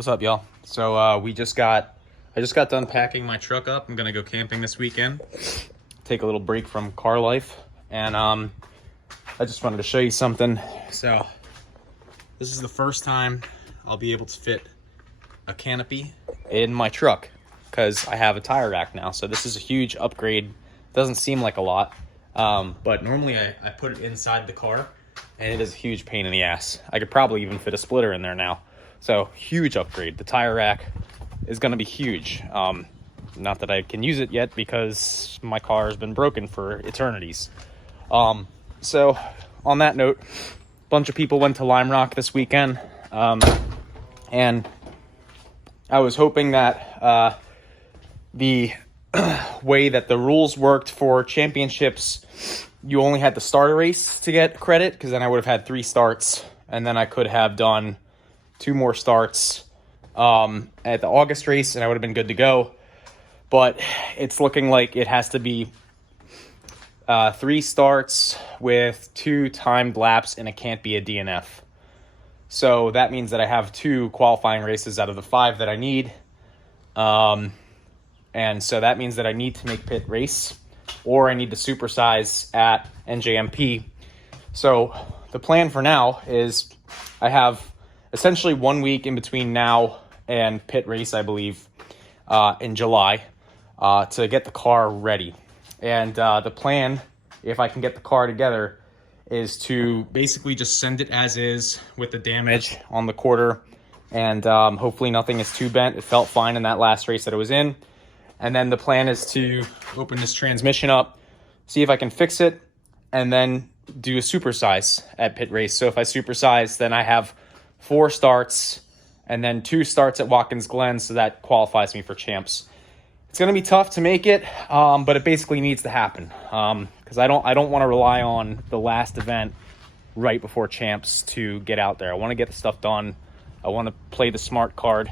What's up, y'all? So I just got done packing my truck up. I'm gonna go camping this weekend. Take a little break from car life, and I just wanted to show you something. So this is the first time I'll be able to fit a canopy in my truck because I have a tire rack now. So this is a huge upgrade. Doesn't seem like a lot, but normally I put it inside the car, and it is a huge pain in the ass. I could probably even fit a splitter in there now. So huge upgrade. The tire rack is going to be huge. Not that I can use it yet because my car has been broken for eternities. So on that note, a bunch of people went to Lime Rock this weekend. And I was hoping that the way that the rules worked for championships, you only had to start a race to get credit, because then I would have had 3 starts, and then I could have done 2 more starts at the August race, and I would have been good to go. But it's looking like it has to be 3 starts with 2 timed laps, and it can't be a DNF. So that means that I have 2 qualifying races out of the 5 that I need. And so that means that I need to make pit race, or I need to supersize at NJMP. So the plan for now is I have essentially 1 week in between now and pit race, I believe, in July, to get the car ready. And the plan, if I can get the car together, is to basically just send it as is with the damage on the quarter. And hopefully nothing is too bent. It felt fine in that last race that it was in. And then the plan is to open this transmission up, see if I can fix it, and then do a supersize at pit race. So if I supersize, then I have 4 starts and then 2 starts at Watkins Glen, so that qualifies me for champs. It's going to be tough to make it, but it basically needs to happen, because I don't want to rely on the last event right before champs to get out there. I want to get the stuff done. I want to play the smart card,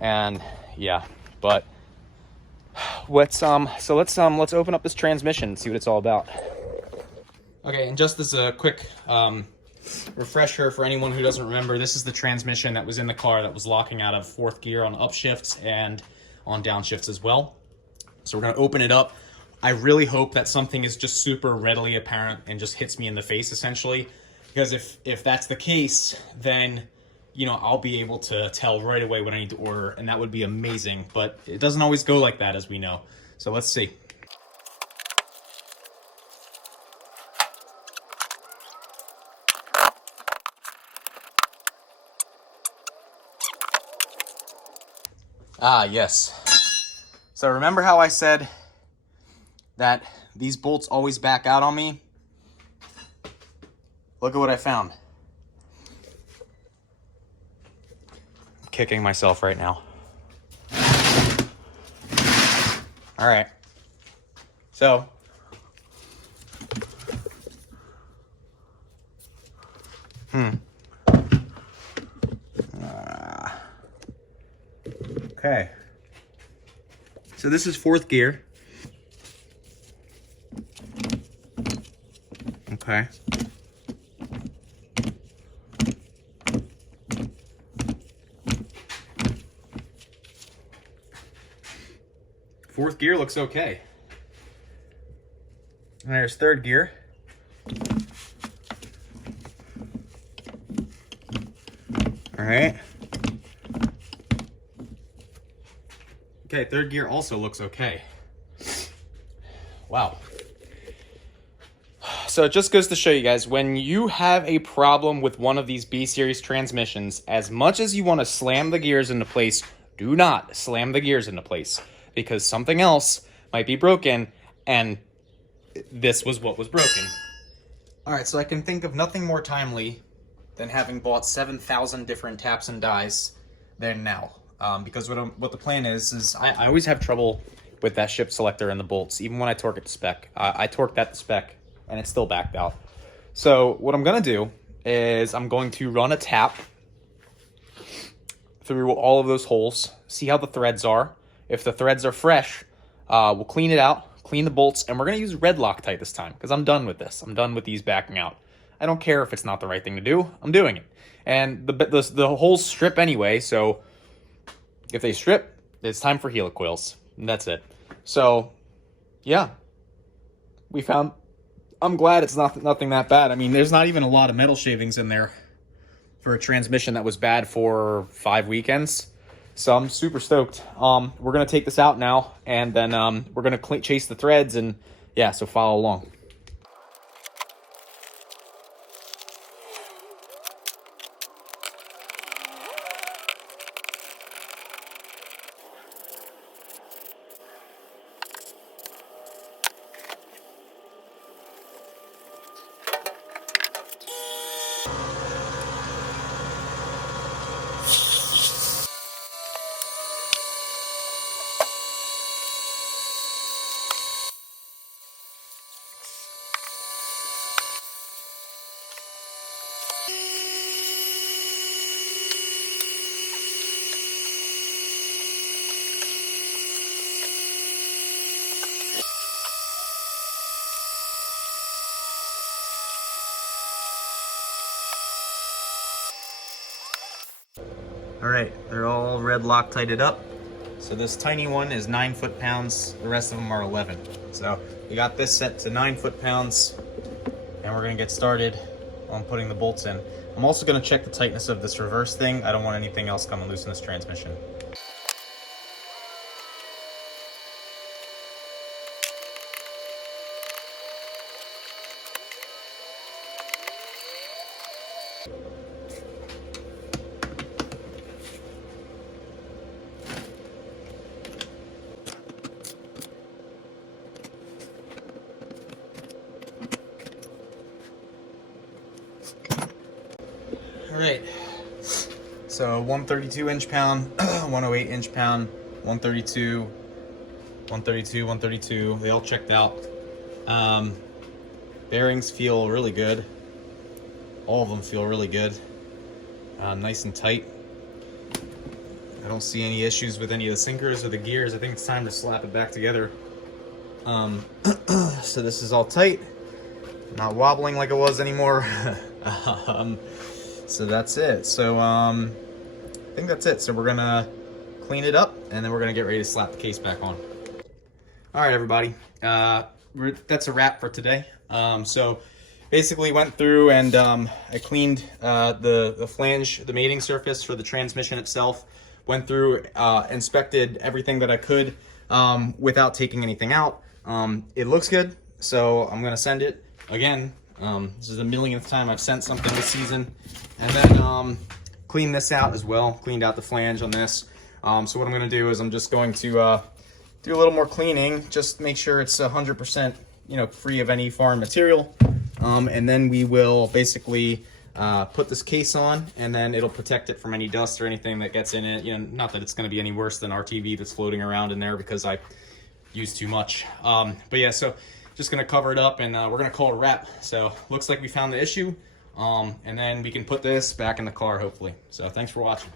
and yeah. But let's open up this transmission and see what it's all about. Okay, and just as a quick refresher for anyone who doesn't remember, this is the transmission that was in the car that was locking out of 4th gear on upshifts and on downshifts as well. So we're going to open it up. I really hope that something is just super readily apparent and just hits me in the face, essentially, because if that's the case, then I'll be able to tell right away what I need to order, and that would be amazing. But it doesn't always go like that, as we know. So let's see. Ah, yes. So remember how I said that these bolts always back out on me? Look at what I found. I'm kicking myself right now. All right. So okay. So this is 4th gear. Okay. Fourth gear looks okay. And there's 3rd gear. All right. Okay, 3rd gear also looks okay. Wow. So it just goes to show you guys, when you have a problem with one of these B-Series transmissions, as much as you want to slam the gears into place, do not slam the gears into place, because something else might be broken, and this was what was broken. All right, so I can think of nothing more timely than having bought 7,000 different taps and dies than now. Because what the plan is I always have trouble with that shift selector and the bolts, even when I torque it to spec. I torqued that to spec, and it's still backed out. So what I'm going to do is I'm going to run a tap through all of those holes, see how the threads are. If the threads are fresh, we'll clean it out, clean the bolts, and we're going to use red Loctite this time, because I'm done with this. I'm done with these backing out. I don't care if it's not the right thing to do. I'm doing it. And the holes strip anyway, so if they strip, it's time for helicoils, and that's it. So, yeah, I'm glad it's nothing that bad. I mean, there's not even a lot of metal shavings in there for a transmission that was bad for 5 weekends. So I'm super stoked. We're going to take this out now, and then we're going to chase the threads, and yeah, so follow along. All right, they're all red Loctited up. So this tiny one is 9 foot-pounds. The rest of them are 11. So we got this set to 9 foot-pounds, and we're gonna get started on putting the bolts in. I'm also gonna check the tightness of this reverse thing. I don't want anything else coming loose in this transmission. All right, so 132 inch-pound, 108 inch-pound, 132, 132, 132, they all checked out. Bearings feel really good. All of them feel really good. Nice and tight. I don't see any issues with any of the sinkers or the gears. I think it's time to slap it back together. So this is all tight, not wobbling like it was anymore. So that's it. So I think that's it. So we're gonna clean it up, and then we're gonna get ready to slap the case back on. All right, everybody. That's a wrap for today. So basically went through and I cleaned the flange, the mating surface for the transmission itself. Went through, inspected everything that I could without taking anything out. It looks good, so I'm gonna send it again. This is the millionth time I've sent something this season. And then clean this out as well. Cleaned out the flange on this. So what I'm gonna do is I'm just going to do a little more cleaning, just make sure it's 100%, free of any foreign material. And then we will basically put this case on, and then it'll protect it from any dust or anything that gets in it. Not that it's going to be any worse than RTV that's floating around in there because I use too much. But yeah, so just going to cover it up, and we're going to call it a wrap. So looks like we found the issue, and then we can put this back in the car hopefully. So thanks for watching.